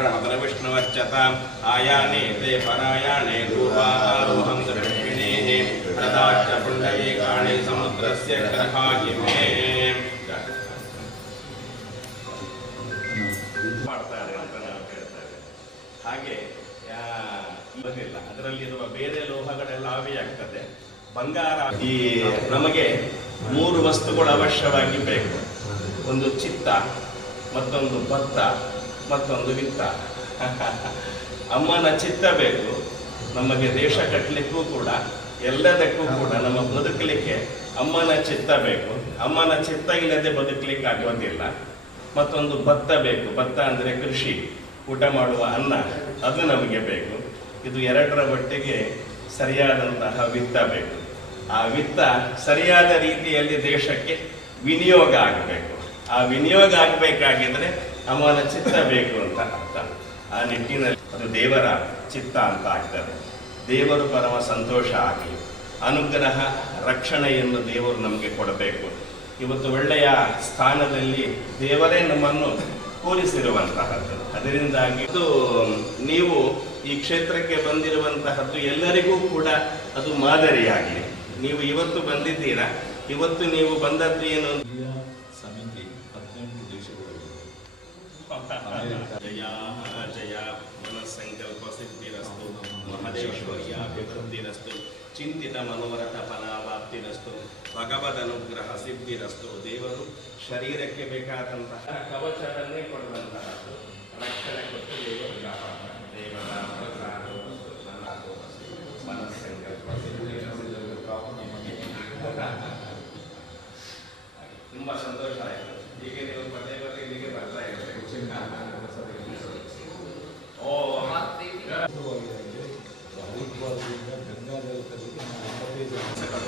प्रणतन विष्णुवर्चताम् आयाने ते परायाणे पूर्वारोहं दक्षिणेः प्रदाच्च पुण्डरीकाणि समुद्रस्य ग्रहाहि मे ಮಾಡ್ತಾರೆ ಅಂತ ನಾವು ಹೇಳ್ತೇವೆ. ಹಾಗೆ ಬರಲಿಲ್ಲ, ಅದರಲ್ಲಿರುವ ಬೇರೆ ಲೋಹಗಳೆಲ್ಲ ಆವಿಯಾಗ್ತದೆ. ಬಂಗಾರ ಈ ನಮಗೆ 3 ವಸ್ತುಗಳು ಅವಶ್ಯವಾಗಿ ಬೇಕು. ಒಂದು ಚಿತ್ತ, ಮತ್ತೊಂದು ಭತ್ತ, ಮತ್ತೊಂದು ವಿತ್ತ. ಅಮ್ಮನ ಚಿತ್ತ ಬೇಕು ನಮಗೆ ದೇಶ ಕಟ್ಟಲಿಕ್ಕೂ ಕೂಡ, ಎಲ್ಲದಕ್ಕೂ ಕೂಡ ನಮ್ಮ ಬದುಕಲಿಕ್ಕೆ ಅಮ್ಮನ ಚಿತ್ತ ಬೇಕು. ಅಮ್ಮನ ಚಿತ್ತ ಇಲ್ಲದೆ ಬದುಕಲಿಕ್ಕೆ ಆಗೋದಿಲ್ಲ. ಮತ್ತೊಂದು ಭತ್ತ ಬೇಕು. ಭತ್ತ ಅಂದರೆ ಕೃಷಿ, ಊಟ ಮಾಡುವ ಅನ್ನ, ಅದು ನಮಗೆ ಬೇಕು. ಇದು ಎರಡರ ಒಟ್ಟಿಗೆ ಸರಿಯಾದಂತಹ ವಿತ್ತ ಬೇಕು. ಆ ವಿತ್ತ ಸರಿಯಾದ ರೀತಿಯಲ್ಲಿ ದೇಶಕ್ಕೆ ವಿನಿಯೋಗ ಆಗಬೇಕು. ಆ ವಿನಿಯೋಗ ಆಗಬೇಕಾಗಿದ್ರೆ ಅಮ್ಮನ ಚಿತ್ತ ಬೇಕು ಅಂತ ಅರ್ಥ. ಆ ನಿಟ್ಟಿನಲ್ಲಿ ಅದು ದೇವರ ಚಿತ್ತ ಅಂತ ಆಗ್ತದೆ. ದೇವರು ಪರಮ ಸಂತೋಷ ಆಗಲಿ, ಅನುಗ್ರಹ ರಕ್ಷಣೆಯನ್ನು ದೇವರು ನಮಗೆ ಕೊಡಬೇಕು. ಇವತ್ತು ಒಳ್ಳೆಯ ಸ್ಥಾನದಲ್ಲಿ ದೇವರೇ ನಮ್ಮನ್ನು ಕೂರಿಸಿರುವಂತಹದ್ದು. ಅದರಿಂದಾಗಿ ಇದು ನೀವು ಈ ಕ್ಷೇತ್ರಕ್ಕೆ ಬಂದಿರುವಂತಹದ್ದು ಎಲ್ಲರಿಗೂ ಕೂಡ ಅದು ಮಾದರಿಯಾಗಲಿ. ನೀವು ಇವತ್ತು ಬಂದಿದ್ದೀರಾ, ಇವತ್ತು ನೀವು ಬಂದದ್ದು ಏನು? ಸಮಿತಿ 18 ದೇಶಗಳಲ್ಲಿ ಜಯ ಜಯ ಮನಸ್ಸಂಕಲ್ಪ ಸಿದ್ಧಿರಸ್ತು, ಮಹದೇಶ್ವರ್ಯಾಭಿವೃದ್ಧಿರಸ್ತು, ಚಿಂತಿತ ಮನೋರಥ ಫಲಾವಾಪ್ತಿರಸ್ತು, ಭಗವದನುಗ್ರಹ ಸಿದ್ಧಿರಸ್ತು. ದೇವರು ಶರೀರಕ್ಕೆ ಬೇಕಾದಂತಹ ಕವಚವನ್ನೇ ಕೊಡುವಂತಹದ್ದು, ರಕ್ಷಣೆ ಕೊಟ್ಟು ದೇವರು ಕಾಪಾಡ್ತಾರೆ. ದೇವರ ಮನಸ್ಸಂಕಲ್ಪ ತುಂಬಾ ಸಂತೋಷ ಆಯಿತು. ಈಗ ನೀವು ಪದೇ ಪದೇ ಇಲ್ಲಿಗೆ ಬರ್ತಾ ಇರಬೇಕು. ಹರಿದ್ವಾರದಿಂದ ಗಂಗಾಜಲ ತರಲಿಕ್ಕೆ 45 ಜನ